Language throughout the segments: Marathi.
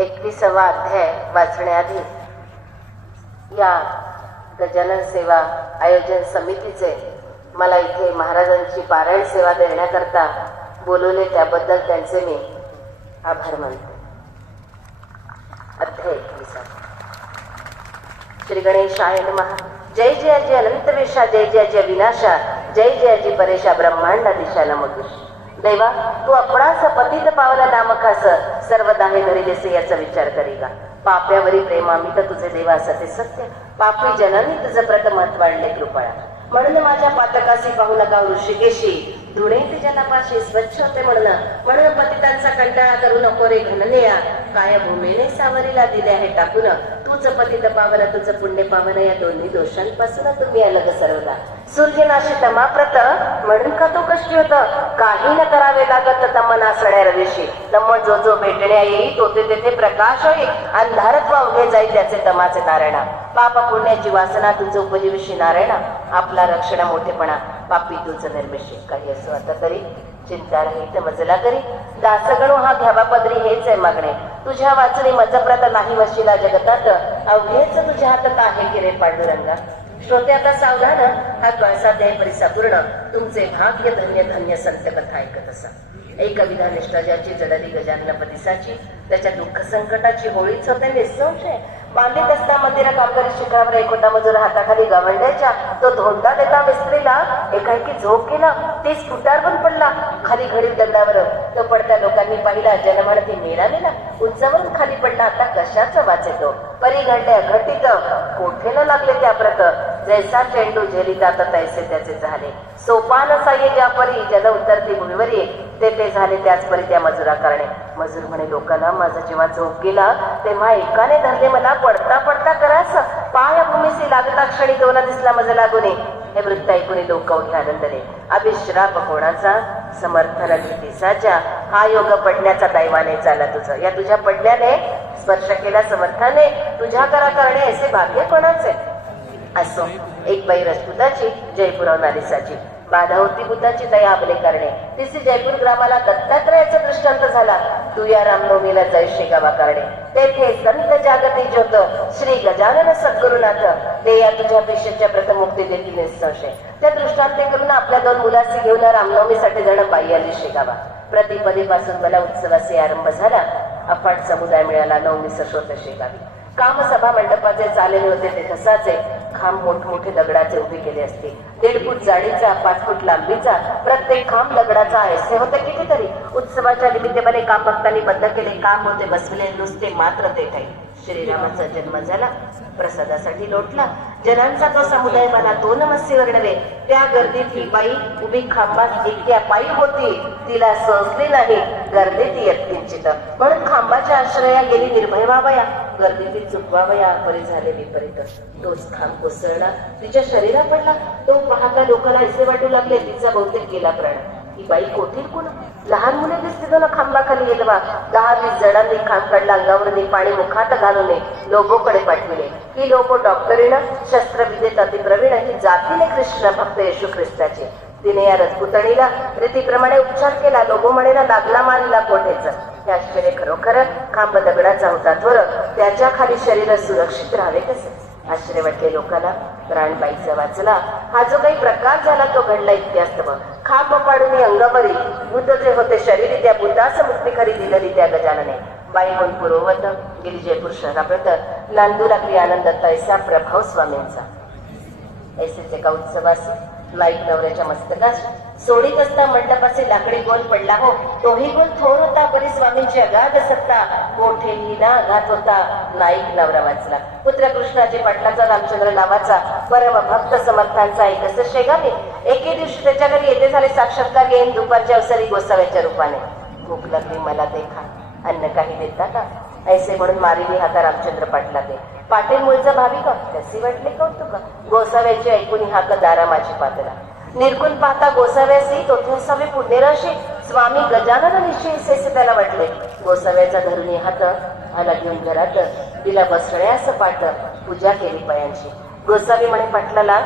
एकविसावा अध्याय वाचण्याआधी या गजानन सेवा आयोजन समितीचे मला इथे महाराजांची पारायण सेवा देण्याकरता बोलवले त्याबद्दल त्यांचे मी आभार मानते अध्याय एकविसा श्री गणेशाय महा जय जय जय अनंत जय जय अविनाशा विनाशा जय जय परेशा ब्रह्मांडा दिशाला नमोदुष दैवा तू आपणास पतित पावला नामकास सर्व दाहे घरी याचा विचार करीगा. पाप्यावरी प्रेमामित तुझे देवा असते सत्य. पापी जननी तुझं प्रथमत वाढले कृपाळा. म्हणून माझ्या पातकासी पाहू नका ऋषिकेशी. धुणेत जनापाशी स्वच्छ होते म्हणून. म्हणून पतितांचा कंटाळा करू नको रे घननेया. काय भूमीने सावरीला दिले आहे टाकून. तुमचं पतित पावन तुझं पुण्य पावन या दोन्ही दोषांपासून तुम्ही अलग सर्वदा. सूर्यनाशी तमाप्रत म्हणून का तो कष्टी होत? काही न करावे लागत तम नासण्या रवेशी तम जो जो भेटण्या येई तो ते तेथे प्रकाश होई. अंधारत्व अवघे जाई त्याचे तमाचे नारायणा. पाप पुण्याची वासना तुझं उपजीविषयी नारायणा. आपला रक्षण मोठेपणा. पापी तुझं निर्मिशी काही असो आता तरी. चिंता रहित मजला करी. दासगणू हा घ्यावा पदरी हेच आहे मागणे. तुझ्या वाचणी मजप्रत नाही वशिला जगतात. अवघेच तुझ्या हातात आहे की रे पांडुरंगा. श्रोते आता सावधान. हा द्वासाध्याय परिसा पूर्ण. तुमचे भाग्य धन्य धन्य संत कथा ऐकत असा. एक विधान ज्याची जडली गजानन पदिसाची त्याच्या दुःख संकटाची होळीच होते निसंशय बांधित असता मंदिरा कामगारी शिखरावर एक होता मजूर हाताखाली गवंड्याच्या तो धोंडा देता मिस्त्रीला एकाएकी झोप केला तीच पण पडला. खाली घडीव दंडावर तो पडत्या लोकांनी पाहिला जनमानती मिळालेला उंचावरून खाली पडला आता कशाचं वाचेतो? परी घडल्या घटित कोठेला लागले त्या प्रत? जैसा चेंडू झेली आता तैसे त्याचे झाले. सोपान साये ज्या परी जल उतरती भूमीवरी ते ते झाले त्याच परी त्या मजुरा करणे मजूर म्हणे लोकांना माझा जेव्हा झोप गेला तेव्हा एकाने धरले मला पडता पडता करास पाय भूमीसी लागता क्षणी दोना दिसला मजा लागूने. हे वृत्त ऐकून लोक उठे आनंदले अभिश्राप कोणाचा समर्थन दिसाच्या हा योग पडण्याचा दैवाने चाला तुझं. या तुझ्या पडण्याने स्पर्श केला समर्थाने तुझ्या करा करणे असे भाग्य कोणाचे? असो. एक बाई रजपुताची जयपुराव नालिसाची. बाधा बुद्धाची दया आपले करणे. तिसरी जयपूर ग्रामाला दत्तात्रयाचा दृष्टांत झाला. तू या रामनवमीला जय शेगावा करणे. तेथे संत जागती ज्योत श्री गजानन सद्गुरुनाथ. ते या तुझ्या पेशेच्या प्रथम मुक्ती देतील निसंशय त्या दृष्टांते करून आपल्या दोन मुलासी घेऊन रामनवमीसाठी जण बाई आली शेगावा प्रतिपदेपासून मला उत्सवाचे आरंभ झाला. अफाट समुदाय मिळाला नवमी सशोत शेगावी कामसभा मंडपाचे चालले होते ते तसाचे. खांब मोठमोठे दगडाचे उभे केले असते. दीड फूट जाडीचा पाच फूट लांबीचा प्रत्येक खांब दगडाचा असे होते कितीतरी. उत्सवाच्या निमित्ताने काम भक्तांनी बंद केले. काम होते बसविले नुसते मात्र ते काही. श्रीरामाचा जन्म झाला. प्रसादासाठी लोटला. जनांचा तो समुदाय मला दोन नमस्ते वर्णवे त्या गर्दीत ही बाई उभी खांबात एकट्या पायी होती. तिला सहजली नाही. गर्दीत येत किंचित. म्हणून खांबाच्या आश्रया गेली. निर्भय व्हावया गर्दीतील चुकवावया बरे झाले विपरीत तोच खांब कोसळला. तिच्या शरीरा पडला. तो पाहता लोकांना असे वाटू लागले तिचा बहुतेक गेला प्राण. ही बाई कोठील कोण? लहान मुले दिसते तुला खांबाखाली येलवा दहा वीस जणांनी खांब काढला अंगावरून पाणी मुखात घालून लोबोकडे पाठविले. ही लोबो डॉक्टरीनं शस्त्रविद्येत अतिप्रवीण ही जातीने कृष्ण भक्त येशू ख्रिस्ताचे. तिने या रजपुतणीला रीतीप्रमाणे उपचार केला. लोबो म्हणेला लागला मारला कोठेचा हे आश्चर्य खरोखर खांब दगडाचा होता. थोर त्याच्याखाली शरीर सुरक्षित राहावे कसे? आश्चर्य वाटले लोकांना प्राणबाईचा वाचला. हा जो काही प्रकार झाला तो घडला इतिहास्तव खांब पाडून अंगावरील बुद्ध जे होते शरीर त्या बुद्धास मुक्ती खरी दिलेली त्या गजानने. बाई होऊन पूर्ववत गेली जयपूर शहरापर्यंत. नांदू लागली आनंद तैसा प्रभाव स्वामींचा. ऐसेच एका उत्सवास नाईक नवऱ्याच्या मस्तकात. सोडीत असता मंडपाचे लाकडी गोल पडला हो. तोही गोल थोर होता परी स्वामींची अगाध सत्ता. कोठेही ना आघात होता. नाईक नवरा वाचला. पुत्र कृष्णाजी पाटलाचा रामचंद्र नावाचा परम भक्त समर्थांचा एक असं शेगावी. एके दिवशी त्याच्या घरी येथे झाले साक्षात्कार येईन दुपारच्या अवसरी गोसाव्याच्या रूपाने. भूक लागली मला देखा. अन्न काही देता का? ऐसे म्हणून मारिली हाता रामचंद्र पाटला ते पाटील भावी भाविक कसे वाटले कौतुक गोसाव्याची ऐकून हाक दारा माझी पातळा. निर्गुण पाहता गोसाव्यासी तोथे असावे पुण्यराशी स्वामी गजानन निश्चय त्याला वाटले. गोसाव्याचा धरून हात आला घेऊन घरात तिला बसण्यास पाट पूजा केली पायांची. गोसावी म्हणे पाटलाला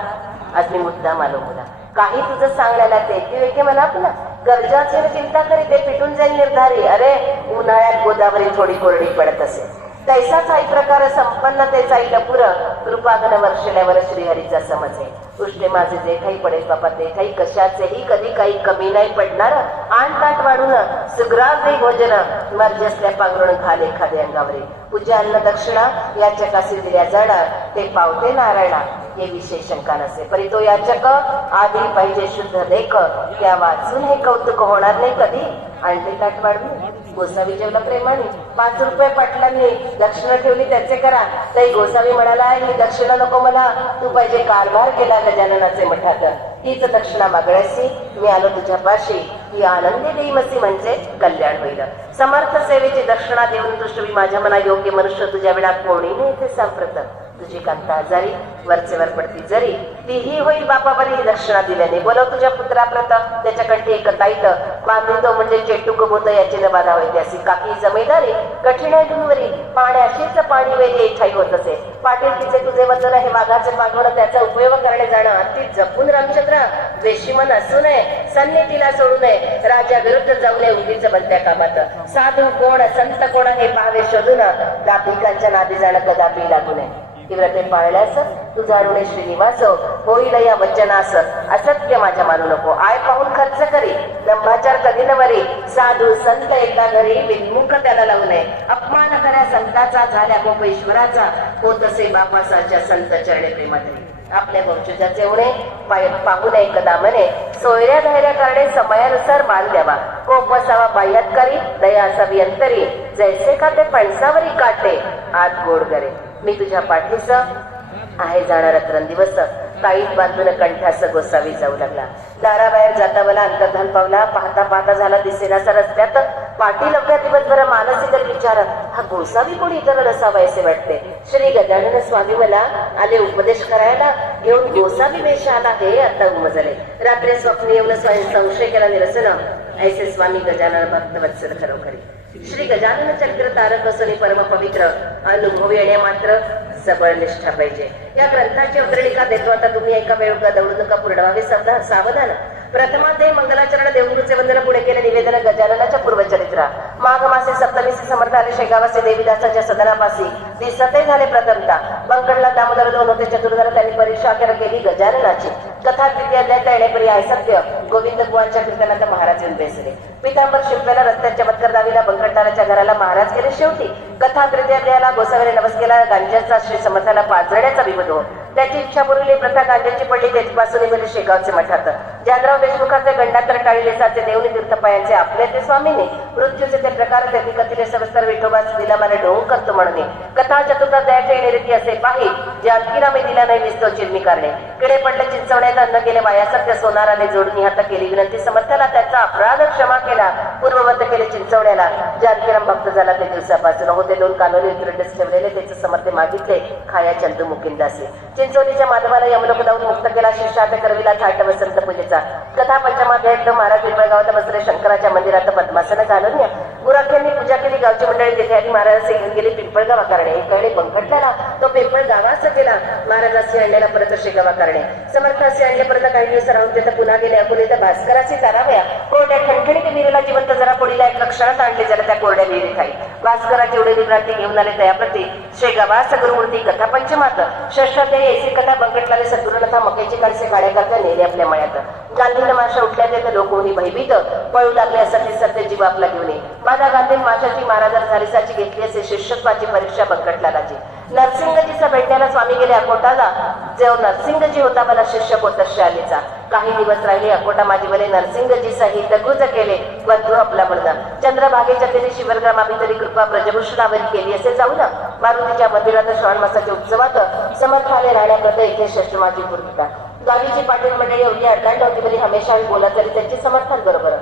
आज मी मुद्दाम आलो मुला. काही तुझं सांगण्याला ते की वेगळे मला आपला. गरजाची चिंता करी ते पिटून जाईल निर्धारी. अरे उन्हाळ्यात गोदावरी थोडी कोरडी पडत असेल. तैसाच आई प्रकार संपन्नतेचा लपुर कृपागण वर्षल्यावर श्रीहरीचा समज आहे. उष्टे माझे जे काही पडेल बाबा ते काही कशाचेही कधी काही कमी नाही पडणार. आण ताट वाढून सुग्राव दे भोजन मर्ज असल्या पांघरुण घाल एखाद्या अंगावरी. पूजा अन्न दक्षिणा याच्या चकासी दिल्या जाणार ते पावते नारायणा. हे विशेष शंका नसे परी तो याचक आधी पाहिजे शुद्ध लेख. त्या वाचून हे कौतुक होणार नाही कधी. आणले ताट वाढवून गोसावी जेवला प्रेमाने पाच रुपये पाटलांनी दक्षिणा ठेवली त्याचे करा. नाही गोसावी म्हणाला ही दक्षिणा नको मला तू पाहिजे कारभार केला गजाननाचे मठात. तीच दक्षिणा मागण्यासी मी आलो तुझ्या पाशी. ही आनंदी देईमसी म्हणजे कल्याण होईल. समर्थ सेवेची दक्षिणा देऊन दृष्टी माझ्या मना योग्य मनुष्य तुझ्या वेळा कोणी नाही ते सांप्रत. तुझी कांता आजारी वरचेवर पडती जरी तीही होईल बापावरी ही दक्षिणा दिल्याने. बोलव तुझ्या पुत्राप्रत त्याच्याकडे एक ताईत बांधून तो म्हणजे चेटूक होत याची न बाधा होईल अशी काकी जमेदारी कठीण आहे डुंगरी. पाण्याशीच पाणी वेगळे इच्छाई होत असे. पाटील तिचे तुझे वचन हे वाघाचे पाठवणं त्याचा उपयोग करणे जाणं. अति जपून रामचंद्र वेशीमन असू नये सन्निधीला सोडू नये. राजा विरुद्ध जाऊ नये उगीच बनत्या कामात. साधू कोण संत कोण हे पावे शोधून दापिकांच्या नादी जाणं कदापि लागू नये. तीव्रते पाळल्यास तुझा ऋणे श्रीनिवास होईल या वचनास. असत्य माझ्या मानू नको. आय पाहून खर्च करी. दंभाचार कधी नवरी साधू संत एकदा घरी विन्मुख त्याला लावू नये. अपमान करा संताचा झाल्या गोप ईश्वराचा. होत असे बापासाच्या संत चरणे प्रेमात आपल्या वंशजाचे उणे पाय पाहू नये कदा म्हणे सोयऱ्या धैर्या करणे समयानुसार मान द्यावा. कोप असावा बाह्यातकारी दया असावी अंतरी. जैसे का ते पणसावरी काटे. आत गोड करे. मी तुझ्या पाठीस आहे जाणार दिवस ताईत बांधून कंठास गोसावी जाऊ लागला. दाराबाहेर जाता मला अंतर्धान पावला. पाहता पाहता झाला दिसेनाचा रस्त्यात. पाटील आपल्या दिवसभर मानसी तर विचार हा गोसावी कोणी इतर नसावा असे वाटते? श्री गजानन स्वामी मला आले उपदेश करायला. घेऊन गोसावी वेश आला हे आता उमजले. रात्री स्वप्न येऊन स्वयं संशय केला निरसन. ऐसे स्वामी गजानन भक्त वत्सल खरोखरी. श्री गजानन चक्र तारक असणे परम पवित्र अनुभव येणे मात्र सबळ निष्ठा पाहिजे. या ग्रंथाची अग्रणिका देतो. आता तुम्ही एका वेळ दौडू नका पूर्ण व्हावे सावधान. सावधान प्रथमाध्ये मंगलाचरण देवगुरुचे वंदन पुढे केले निवेदन गजाननाच्या पूर्वचरित्रा माघ मासे सप्तमीसी समर्थ आले शेगावासे देवीदासाच्या सदनापासी. ती सते झाले प्रथमता. बंकडला दामोदर दोन होते चतुर्धर त्यांनी परीक्षा अखेर केली गजाननाची. कथा द्वितीय अध्याय येण्यापरी आहे सत्य. गोविंद बुवांच्या कीर्तनात महाराज येऊन बेसले. पितांबर शिंपल्याला रस्त्यात गोसाव्याला महाराज गेले. शेवटी कथा तृतीय गोसाव्याने नमस केला. गांजाचा श्री समर्थाला पाजण्याचा विवध त्याची इच्छा पुरवली प्रथा गांजाची पडली त्याची तेजपासून गेले शेगावचे मठात. जानराव देशमुखाचे गंडातर टाळीले साचे देवनी तीर्थपायांचे आपले ते स्वामीने. मृत्यूचे ते प्रकार त्याची कथिले सविस्तर विठोबास दिला मला ढोंग करतो म्हणणे कथा चतुर्थाध्यायाचे निरीती असे पाही जे अंकिरा मी दिला नाही विस्तो चिरमी करणे. किडे पडले चिंचवण्यात अन्न गेले वाया सोनाराने जोडणी हात केली विनंती समर्थाला त्याचा अपराध क्षमा केला पूर्ववत केले चिंचवण्याला. जानकीराम भक्त झाला ते दिवसापासून होते दोन कालोनी ठेवलेले त्याचे समर्थ मागितले खाया चंदू मुकिंदासे चिंचोलीच्या माधवाला यमलोक जाऊन मुक्त केला शिष्यात करविला थाट वसंत पूजेचा. कथा पंचमाध्यायात महाराज पिंपळगावात बसले शंकराच्या मंदिरात पद्मासन घालून या पूजा केली. गावची मंडळी तिथे आणि महाराज घेऊन गेले. पिंपळगावा करणे कळले बंकटला तो पिंपळ गावाच गेला. महाराजाशी आणलेला परत शेगावा करणे समर्थाशी आणले परत काही दिवस राहून तिथं पुन्हा गेले. अकोले तर भास्कराशी तारावया कोरड्या खणखणीत विहिरीला जिवंत जरा पोळीला एक लक्षणात आणले. जरा त्या कोरड्या विहिरीत आहे. भास्कराची उडे विभ्रांती घेऊन आले तयाप्रती शेगावा सगुरुमूर्ती कथा पंचमात षष्ठाध्याय ऐसी कथा बंकटलाले सद्गुरुनाथा मकेची काळसे गाड्या करता नेले आपल्या मळ्यात गांधीनं माशा उठल्या ते लोक होणी भयभीत पळू लागले असा सत्य जीव आपला घेऊन ये. माझा गांधी माशाची महाराजा झारीसाची घेतली असे शिष्यत्वाची परीक्षा बंकटलालाची नरसिंगजीचा भेटण्याला स्वामी गेले अकोटाला. जो नरसिंगजी होता मला शिष्य कोतस्य आलीचा. काही दिवस राहिले अकोटा माझी बले नरसिंगजी सहित गुज केले बंधू आपला म्हणा चंद्रभागेच्या तिने शिवरग्रामाभितरी कृपा ब्रजभूषणावरी केली असे जाऊ ना मारुतीच्या मंदिरात श्रावण मासाच्या उत्सवात समर्थाने राहण्याकरता इथे श्रेष्ठ माझी गावीची पाटील मंडळी होती अडलांड होती म्हणजे हमेशा बोलत तरी त्यांचे समर्थन बरोबर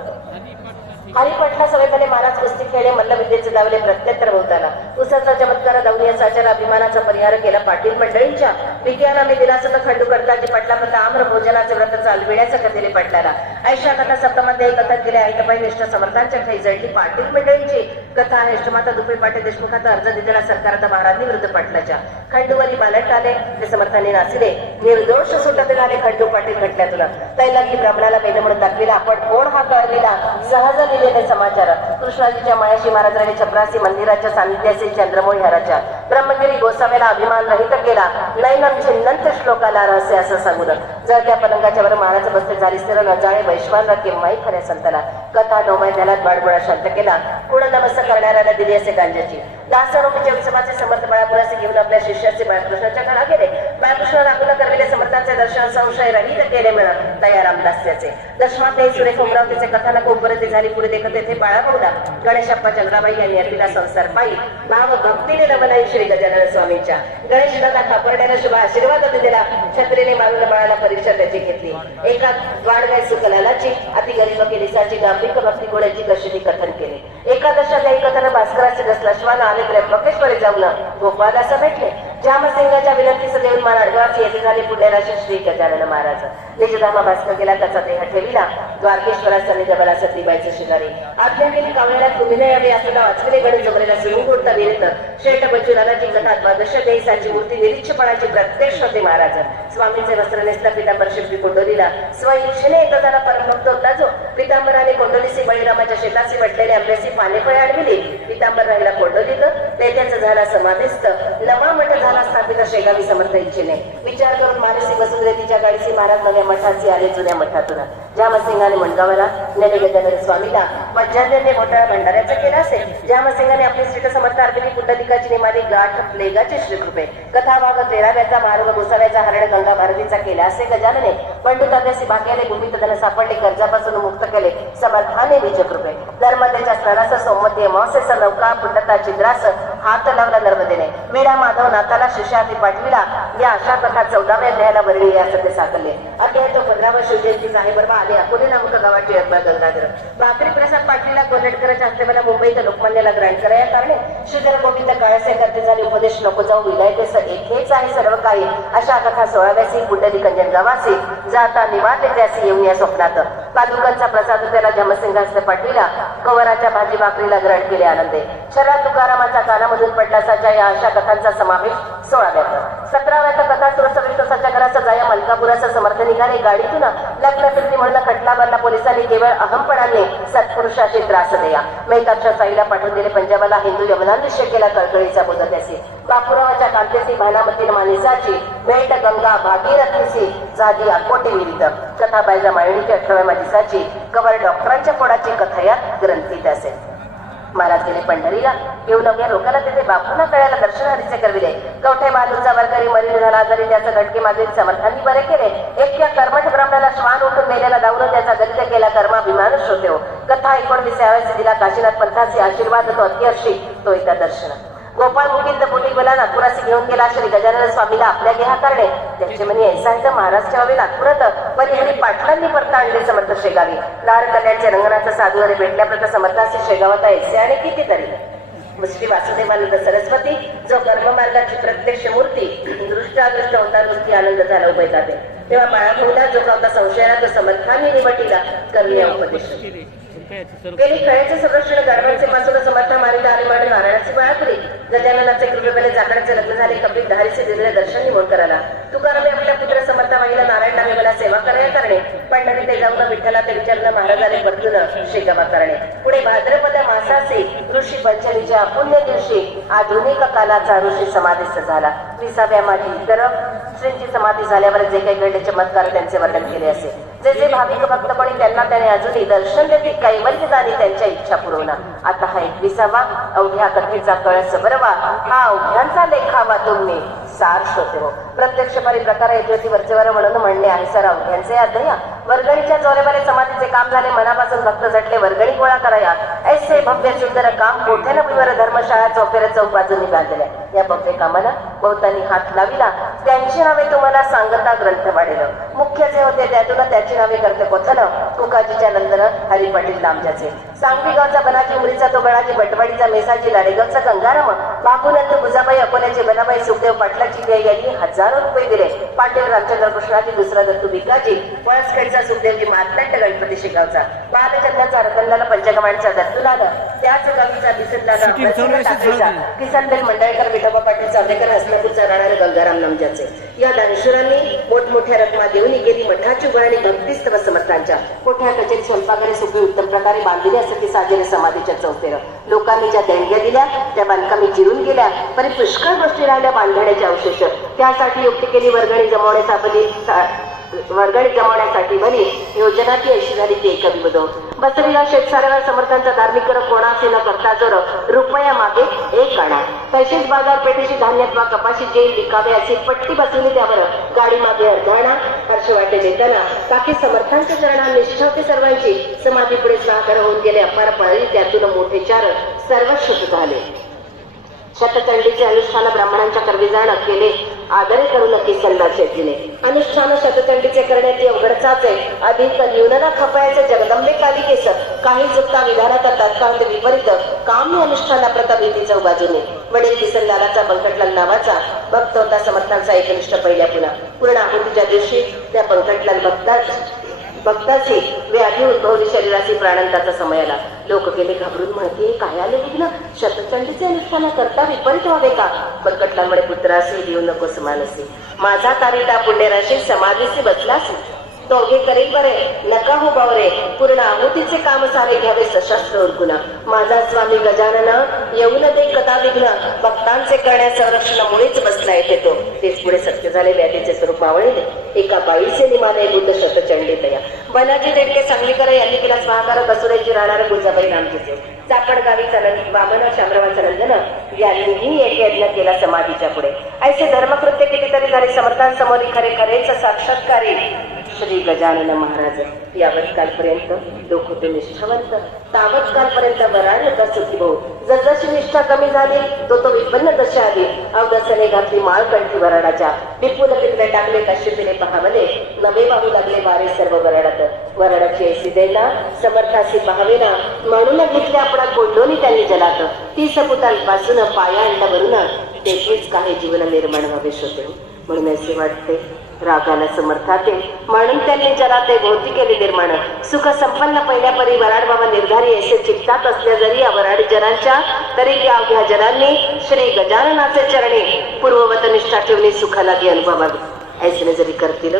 हरिपटला सवयपणे महाराज कुस्ती खेळले मल्लविद्येचे दावले प्रत्यंतर भोवताला उसाचा चमत्कार दावणी साच्या अभिमानाचा परिहार केला पाटील मंडळींच्या. विज्ञानाने तर खंडू करताची पटला पण आम्र भोजनाचे व्रत चालविण्याचं कथेने पटलाला ऐशा कथा सप्तमध्ये कथा केले ऐकबाई निष्ठ समर्थांच्या ठाई जळली. पाटील मंडळींची कथा हेष्टमाता दुपे पाटील देशमुखाचा अर्ज दिलेला सरकारचा महाराजांनी वृद्ध पाटलाच्या. खंडूवरी बालटाले आले. ते समर्थाने नाचले. निर्दोष सुटतगाले खंडू पाटील खटल्यातून. तैलागी ब्राह्मणाला मेले म्हणून दाखविला. आपण कोण हा कळलेला सहज लिहिलेले समाचार. कृष्णाजीच्या मायाशी महाराजांनी चपरासी मंदिराच्या सानिध्याशी चंद्रमोळी हराच्या. ब्रह्मगिरी गोसाव्याला अभिमान रहित केला. नैनम छिन्नंत श्लोकाला रहस्य असं सांगून. जर त्या पलंगाच्या वर महाराज बसते झाली स्थिर जाणे वैश्वानला केव्हाही खऱ्या संताला. कथा नोमाय त्याला बाळगोळा शांत केला. कुण नमस्कार करणाऱ्याला दिली असे गांजाची दासरोपीच्या उत्सवाचे समर्थ बाळापुराचे घेऊन आपल्या शिष्याचे बाळकृष्णाच्या घरा गेले. बाळकृष्ण राखून करविले समर्थांचे दर्शन संशय रहित केले म्हणा तया रामदास्याचे. दशमात हे सुरेख उमरावतीचे कथानक उपरती झाली पुढे देखत येथे बाळा भाऊला गणेशप्पा चंद्राबाई यांनी अर्पिला संसार पायी. भाव भक्तीने नवनाई श्री गजानन स्वामींच्या गणेश दादा खापर्ड्याने शुभ आशीर्वाद दिलेला छत्रीने मारून बाळाला परीक्षा त्याची घेतली. एका वाडगाय सुकलालाची अति गरीब केलिसाची गांभीर भक्ती गोळ्याची कशी कथन केले. एकादशा त्या कथन भास्कराचे दशलक्ष्मान आले त्र्यंबकेश्वरी जाऊन गोपाल असं भेटले. श्यामसिंगाच्या विनंतीस देऊन मला येथे झाले पुण्याला श्री गजानन महाराज. निजधामा भास्कर गेला त्याचा देह ठेविला. द्वारकेश्वरा सनी बला सतीबाईचे शिकारी आज्ञा केली कावळ्याला तुम्ही यावे असं वाचले गण जमलेला सिंह कोणता विरत शेठ बच्चूनानाची कथा द्वादश देसाची मूर्ती निरीक्षपणाची प्रत्यक्ष होते महाराज. स्वामींचे वस्त्र नेसला पितांबर शिल्पी कोंडोलीला. स्वइच्छेने एक झाला परमभक्त होता जो पितांबराने कुंडलीसी बळीरामाच्या शेताशी वाटलेले आंब्याची पाने फळे अडविली पितांबर राहिला कुंडलीत तेथेच झाला समाधिस्थ. नवा मठ झाला स्थापित शेगावी समर्थ इच्छेने विचार करून मानसी बसून तिच्या गाडीसी महाराज नव्या मठाची आले जुन्या मठातून. जामसिंगाने मुंडगावाला नेले स्वामीला मज्जाने घोटाळा भंडाऱ्याचा केला असेल जामसिंगाने आपली श्रीट समर्थ अर्पिणी पुंडलिकाची निमाली गाठ प्लेगाची श्रीकृपे कथा भाग तेराव्याचा मार्ग गोसाव्याचा हरण गंगा भारतीचा केला असे गजानने पंडिताद्यासी भाग्याने गुपित धन सापडले कर्जापासून मुक्त केले समर्थाने निज कृपे धर्मतेच्या स्नानास सौमध्य अमावस्येस नौका पुंडता चिद्रास हात लावला नर्मदेने. वीणा माधव नाथ नाथाला शिष्याने पाठविला. या अशा कथा चौदाव्या अध्यायाला वर्णी यास ते साकरले पंधरावा शिवजयंती साहेबरबा आले अकोले नामक गावाची अकबर गंगाधर भाकरी प्रसाद पाटलीला कोल्हटकरांच्या हस्ते मला मुंबईत लोकमान्याला ग्रहण कराया कारणे श्रीधर गोविंद काळसे करते झाले उपदेश नको जाऊ विलायतेस एकेच आहे सर्व काही. अशा कथा सोळाव्यासी पुंडली कंजन गावासी. जाता निवारले त्यासी येऊन या स्वप्नात. पादुकांचा प्रसाद त्याला जमसिंग हस्ते पाठविला. कवराच्या भाजी भाकरीला ग्रहण केले आनंदे. शरद तुकारामाचा कानामधून पडलासाच्या या अशा कथांचा समावेश सोळाव्यात. सतराव्यात कथा सुरस तसातल्या घराचा जाया मलकापुराचा समर्थ निघाले गाडीतून लग्न फिरती म्हणून खटला भरला पोलिसांनी केवळ अहमपणाने सत्पुरुषाचे त्रास द्या. मेहताबच्या साईला पाठवून दिले पंजाबाला हिंदू यमनांविषय केला कळकळीचा बोधत्यासी बापुरावाच्या कांतेसी भानामती मानिसाची भेट गंगा भागीरथीसी झाली अकोटी विविध कथा बायजा मायणीची अठराव्या दिसाची कवर डॉक्टरांच्या पोडाची कथयात ग्रंथीत असेल महाराज गेले पंढरीला येऊन अवघ्या लोकांना तिथे बापूंना कळायला दर्शन हरीचे करविले. कवठे बालूचा वरकरी मरीन झाला तरी त्याचं घटके मागील समर्थांनी बरे केले. एकट्या कर्मठ ब्राह्मणाला श्वान उठून मेलेला डावरून त्याचा गलित केला कर्माभिमान श्रोते हो कथा एकोणवीसाव्याचे दिला काशीनाथ पंथाचे आशीर्वाद तो अत्यर्षी तो एकदा दर्शन गोपाळ मुकिंद बोला नागपुराशी घेऊन गेला श्री गजानन स्वामीला आपल्या गेहा करणे त्यांचे म्हणे ऐसायचं महाराष्ट्र हवे नागपुरात. पण हरी पाटलांनी परत आणले समर्थ शेगावी. लाल कल्याणच्या रंगनाचा साधूवारे भेटल्याप्रत समर्थाचे शेगावात ऐसे आणि कितीतरी. श्री वासुदेवानंद सरस्वती जो कर्ममार्गाची प्रत्यक्ष मूर्ती दृष्टादृष्ट होता नुसती आनंद झाला उभय जाते तेव्हा बाळाभाऊला जो होता संशयाला तो समर्थांनी निवटीला करणे उपदेश. गेली कळ्याचे संरक्षण गाढवांचे पासून समर्थ मारित आले माडे नारायणाचे बाळापुरी गजाननाचे कृपेपणे जाकडाचे लग्न झाले कपिल दहारीचे दिलेले दर्शन निवड कराला तुकारामे आपल्या पुत्र समर्थ वाहिला नारायण नामे मला सेवा कराया करणे. पंढरी ते जाऊन विठ्ठला ते विचारणं महाराजाने परतून शेगावा करणे. पुढे भाद्रपद मासाचे ऋषी पंचमीच्या पुण्य दिवशी आधुनिक कालाचा ऋषी समाधीस्थ झाला. विसाव्या माझी इतर श्रींची समाधी झाल्यावर जे काही घडले चमत्कार त्यांचे वर्णन केले असे. जे जे भाविक भक्त कोणी त्यांना त्याने अजूनही दर्शन देते कैवल्यदानी त्यांच्या इच्छा पुरवणं आता हा एकविसावा अवघ्या कथेचा कळस बरवा. हा अवघ्यांचा लेखावा तुम्ही सार शोधो प्रत्यक्ष परिप्रकार प्रकार येते वरचेवर म्हणून म्हणणे आहे सर अवघ्यांचे अध्यय वर्गणीच्या जोरेवाले समाधीचे काम झाले मनापासून भक्त झटले वर्गणी गोळा कराया. ऐसे भव्य सुंदर काम मोठ्या नवीवर धर्मशाळा चौफेर चौक बाजूनी बांधल्या या भव्य कामाला बहुतांनी हात लाविला. त्यांची नावे तुम्हाला सांगता ग्रंथ वाढेल. मुख्य जे होते त्यातून त्याची नावे करते कोथन तुकाजीच्या नंतर हरी पाटील लांबजाचे. सांगवी गावचा बनाजी उमरीचा तो गळाची बटवाडीचा मेसाजी लाडेगावचा गंगाराम बापूनंद बुजाबाई अकोल्याचे बनाबाई सुखदेव पाटलाची यांनी हजारो रुपये दिले. पाटील रामचंद्र कृष्णाजी दुसरा दत्तू भिकाजी पळसखेडचे पंढरीचा सुखदेवजी मातनाट्य गणपती शिकावचा बालचंदाचा रतनलाला पंचकमांचा दत्तुलाला त्याच कवीचा आहे. किसनबेल मंडळकर विठोबा पाटील चांदेकर हसनपूरचा राहणारे गंगाराम नामजाचे या दानशुरांनी मोठमोठ्या रकमा देऊन गेली मठाची उभा आणि भक्तिस्तव समर्थांच्या. मोठ्या कचेरी स्वयंपाकाने सोपी उत्तम प्रकारे बांधलेली असत ती साजेरे समाधीच्या चौथेर लोकांनी ज्या देणग्या दिल्या त्या बांधकामी चिरून गेल्या. पण पुष्कळ गोष्टी राहिल्या बांधण्याचे अवशेष. त्यासाठी युक्ती केली वर्गणी जमवण्यासाठी वर्गणी जमवण्यासाठी म्हणे योजना ती अशी झाली ती एकवी बदो बसविला शेतसाऱ्यावर समर्थांचा धार्मिक कर कोणाचे न करता जर रुपया मागे एक आणा. तसेच बाजारपेठेची धान्य किंवा कपाशी जे विकावे अशी पट्टी बसवली त्यावर गाडी मागे अर्धाणा हर्ष वाटे देताना काकी समर्थांच्या चरणा निष्ठा ते सर्वांची. समाधी पुढे सागर होऊन गेले अपार पळली त्यातून मोठे चार शुद्ध झाले शतचंडीचे अनुष्ठान ब्राह्मणांच्या कर्वी जाणं केले. आदर करू नक्की सल्ला शेतीने अनुष्ठान शतचंडीचे करण्यात अवघडचाच आहे अधिक न्यूनना खपायचे जगदंबे कालिकेस काही चुकता करतात तत्काळ ते विपरीत काम्य अनुष्ठाना प्रथा भीतीचा बाजूने वडील किसन लालाचा नावाचा भक्त होता समर्थांचा एकनिष्ठ पहिल्या पुन्हा. पूर्ण आहुतीच्या दिवशी त्या पंकटलाल भक्ताच भक्ताची व्याधी उद्भवली शरीराची प्राणांताचा समय आला लोक गेले घाबरून म्हणते काय आले विघ्न? शतचंडीचे अनुष्ठाना करता विपरीत व्हावे का? बरकटलामुळे पुत्रासे देऊ नको समान असे माझा कारिता पुण्यराशी समाधीशी बसलासी. दोघे करील बरे नका हो बावरे. पूर्ण आहुतीचे काम सारे घ्यावे सशस्त्र उरकुन. माझा स्वामी गजानन येऊन दे कथा विघ्न. भक्तांचे करण्या संरक्षणामुळेच बसला येते तो. तेच पुढे सत्य झाले व्याधीचे स्वरूप मावळले. एका बाईचे निमाने बुद्ध शतचंडी तया बलाजी देडके सांगलीकर यांनी तिला स्वाहाकार बसुरायची राहणारे गुजाबाई नामतीचे चाकड गावी नंद वामन शामरावाचा नंदन यांनीही एक यज्ञ केला समाधीच्या पुढे. ऐसे धर्मकृत्य कितीतरी झाले समर्थांसमोर खरे खरेच साक्षात्कारी. श्री गजानन महाराज यावत कालपर्यंत लोक होते निष्ठावंत तावत कालपर्यंत वराड होता सुखी भाऊ. जसजशी निष्ठा कमी झाली तो तो विपन्न दशा आली. अवदसने घातली माळ कंठी वराडाच्या विपुल पिकले टाकले कश्यपिने पहावले. नवे वाहू लागले वारे सर्व वराडात वराडाची ऐसी देना समर्थासी पहावे ना म्हणून घेतले आपला कोंडोनी त्यांनी जलात. ती सपुतांपासून पाया अंडावरून तेथेच काही जीवन निर्माण व्हावे होते म्हणून असे वाटते रागाला समर्थाते म्हणून त्यांनी जराते भोवती केले निर्माण. सुख संपन्न पहिल्या परी वराड बाबा निर्धारी असे चित्तात असल्या जरी या वराड जनांच्या तरी त्या अवघ्या जनांनी श्री गजाननाचे चरणे पूर्ववत निष्ठा ठेवणे सुखाला ती अनुभवावी ऐसने जरी करतील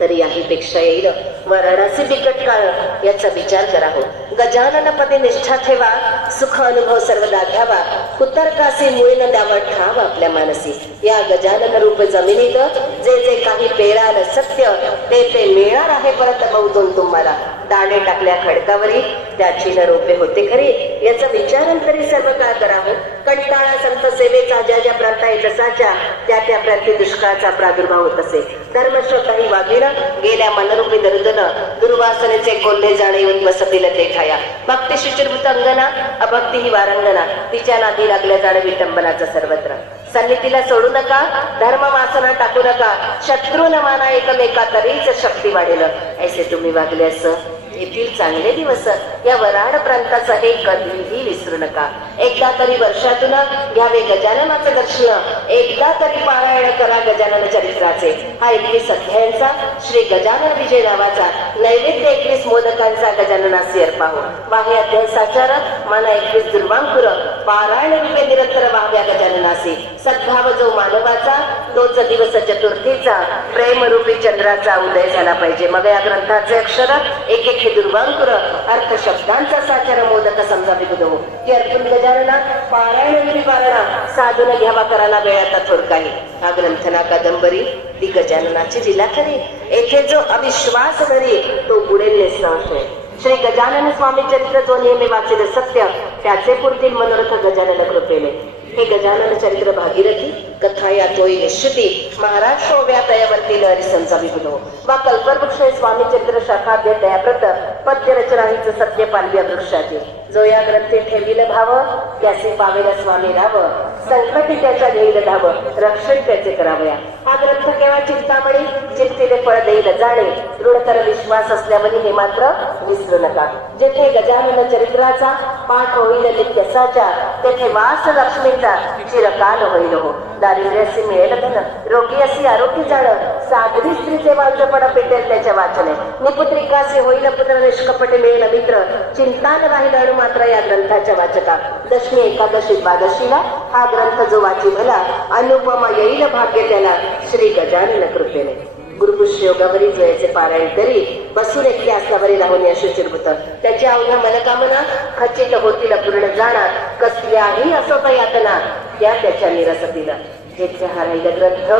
तरी याहीपेक्षा येईल वराडाचे बिकट काळ याचा विचार करावं हो. गजानन पदे निष्ठा ठेवा सुख अनुभव सर्वदा घ्यावा कुतर्कासे मुळीन द्यावा ठाव आपल्या मानसी. या गजानन रूप जमिनीत जे जे काही पेराल सत्य ते ते मिळणार आहे परत बहुतून तुम्हाला. दाणे टाकल्या खडकावरी त्याची न रोपे होते खरी. याचा विचार तरी सर्व काळ करावं कंटाळा संत सेवेचा ज्या ज्या प्रांता येत तसाच्या त्या त्या प्रांती दुष्काळाचा प्रादुर्भाव होत असे. धर्मश्रोताही वागीनं गेल्या मनरूपी दर्दनं दुर्वासनेचे कोल्हे जाणे येऊन बसतील ते खाया भक्ती शुचिरभूत अंगना अभक्ती ही वारंगना तिच्या नादी लागल्या जाणं विटंबनाचं सर्वत्र. सन्निधीला सोडू नका धर्म वासना टाकू नका शत्रू न माना एकमेका तरीच शक्ती वाढेल. ऐसे तुम्ही वागले असं येथील चांगले दिवस या वराड प्रांताचा हे कधीही विसरू नका. एकदा तरी वर्षातून घ्यावे गजाननाचं दर्शन एकदा तरी पारायण करा गजानन चरित्राचे. हा एकवीस अध्यायांचा श्री गजानन विजय नावाचा नैवेद्य एकवीस मोदकांचा गजाननासी अर्पाहो बाह्य अध्याय साचार माना एकवीस दुर्वांकुर पारायण रूपे निरंतर वाहव्या गजाननासी सद्भाव जो मानवाचा तोच दिवस चतुर्थीचा. प्रेमरूपी चंद्राचा उदय झाला पाहिजे. मग या ग्रंथाचे अक्षर एक एक हे दुर्वांकुर अर्थ शब्दांचा साचार मोदक समजा विबुधो की अर्जुन गजानना पारायण पारणा साधून घ्यावा कराला वेळाता थोडकाही हा ग्रंथना कादंबरी ती गजाननाची लिला खरी येथे जो अविश्वास धरी तो बुडेल निसंशय श्री गजानन स्वामी चरित्र जो नेहमी वाचेल सत्य त्याचे पुरतील मनोरथ गजानन कृपेने. हे गजानन चरित्र भागीरथी कथा या तोई निश्चिती. महाराष्ट्र व्यातयावरती लहरी संचा विभुलो वा कल्पवृक्ष स्वामी चंद्र शाखाद्य दयाव्रत पद्य रचना हिच सत्य पालव्या वृक्षाचे जो या ग्रंथी ठेवील भाव त्याचे पावेल स्वामी राव. संकटी त्याच्या घेईल धावं. रक्षण त्याचे करावया. हा ग्रंथ केव्हा चिंतामणी चिंतेने फळ देईल जाणे. दृढतर विश्वास असल्यामुळे हे मात्र विसरू नका. जेथे गजानन चरित्राचा पाठ होईल नित्यसाच्या तेथे वास लक्ष्मीचा चिरकाल होईल हो. दारिद्र्यासी मिळेल धन रोगी असी आरोग्य जाणं साध्वी स्त्रीचे वांजपण पेटेल त्याच्या वाचने. निपुत्रिकासे होईल पुत्र निष्कपटे मिळेल मित्र. चिंतान राहील अणु मात्र या ग्रंथाच्या वाचका दशमी एकादशी द्वादशीला हा ग्रंथ जो वाची भला अनुपमा येईल भाग्य त्याला श्री गजानन कृपेने. गुरुपुष्य योगावरील जयाचे पारायण करी बसून एकले असल्यावरी राहून यश चिरभूत त्याची अवघ्या मनकामना खचित होतील पूर्ण जाणार कसल्याही असो यातना त्या त्याच्या निरसतीला. जेथे हा राहिला ग्रंथ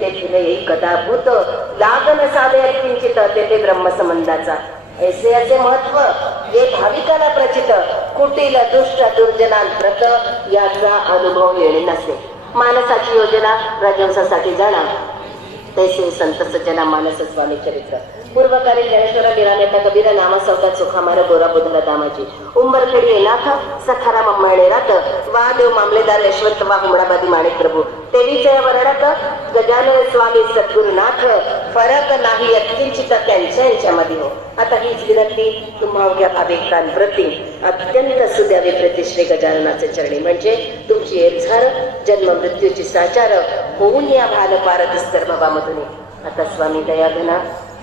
तेथील एक कदाभूत लागन साधे किंचित तेथे ब्रह्मसंबंधाचा. ऐसे असे महत्त्व जे भाविकाला प्रचित कुटील दुष्ट दुर्जनांप्रत याचा अनुभव येणे नसे मानसाची योजना राजवंशासाठी जाणा श्री संत सज्जना मानस स्वामी चरित्र. पूर्वकालीन ज्ञानेश्वर बिरानेता कबीर नामा सौता सुखामार गोरा बुधरा दामाजी. उंबरखेडी एनाथ सखाराम वा देव मामलेदार यशवंत वा हुमडाबादी माणिक प्रभू. तेवीच्या वर्णात गजानन स्वामी सद्गुरुनाथ फरक नाही अत्यंचित त्यांच्या यांच्यामध्ये हो. आता हीच विनंती तुम्हा अवघ्या भाविकांप्रती अत्यंत सुद्यावी प्रति श्री गजाननाचे चरणी. म्हणजे तुमची एल्झार जन्म मृत्यूची साचार होऊन या भाल पारत सर्भवामधून आता स्वामी दयाघना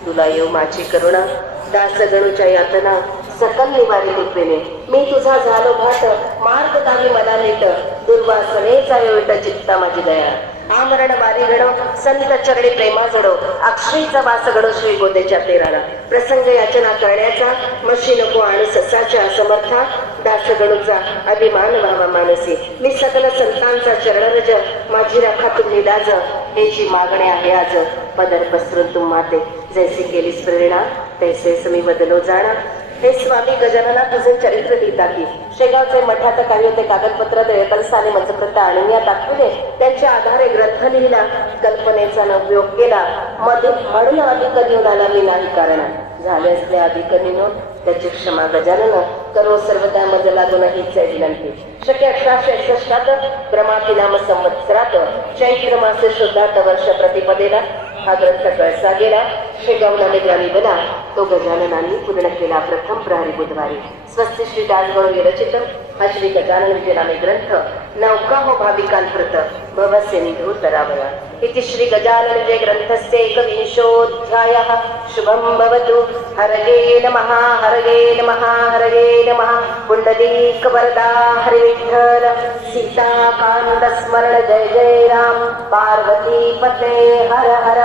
तुला येऊ माझी करुणा. दास गणूच्या यातना सकल निवारी कृपेने मी तुझा झालो भाट मार्ग दावी मला नेट दुर्वासनेचा योट चित्ता माझी दया. आमरण वारी घडो संत चरणी प्रेमा जडो अक्षयचा वास घडो श्री गोदेच्या तेराला प्रसंग याचना करण्याचा मशी नको आणि ससाच्या समर्था दास गणूचा अभिमान व्हावा मानसी. मी सकल संतांचा चरणरज माझी राखा तुम्ही लाज जी मागणे आहे आज पदर पसरून तुम माते जैसे केलीस प्रेरणा तैसेच मी बदलो जाणा. हे स्वामी गजानना तुझे चरित्र लिहिता की. शेगावचे मठात काही होते कागदपत्र दयकलसाने मंत्रप्रत या दाखवले त्यांच्या आधारे ग्रंथ लिहिला कल्पनेचा न उपयोग केला. मधून म्हणून अधिक लिहून आला मी नाही कारण. झाले असले अधिक लिहून त्याची क्षमा गजानन करो सर्व त्यामध्ये लागून हीच आहे विनंती. शक्य अठराशे एकसष्टात ब्रह्माती नाम संवत्सरात चैत्र मासे शुद्धात वर्ष प्रतिपदेला हा ग्रंथ कळसा गेला. शेगाव नमेग्रामी बना. तो गजाननांनी पूर्ण केला प्रथम प्रहरी बुधवारी. स्वस्ति श्री दासगौर विरचित हा श्री गजानन विजयनामे ग्रंथ. नौका हो भाविकांप्रत भवस्य निधो तरावया. इति श्री गजानन विजय ग्रंथस्य एकविंशोऽध्यायः शुभं भवतु. हरये नमः हरये नमः हरये नमः. पुण्डलीक वरदा हरिविठ्ठल. सीताकान्त स्मरण जय जय राम. पार्वती पते हर हर।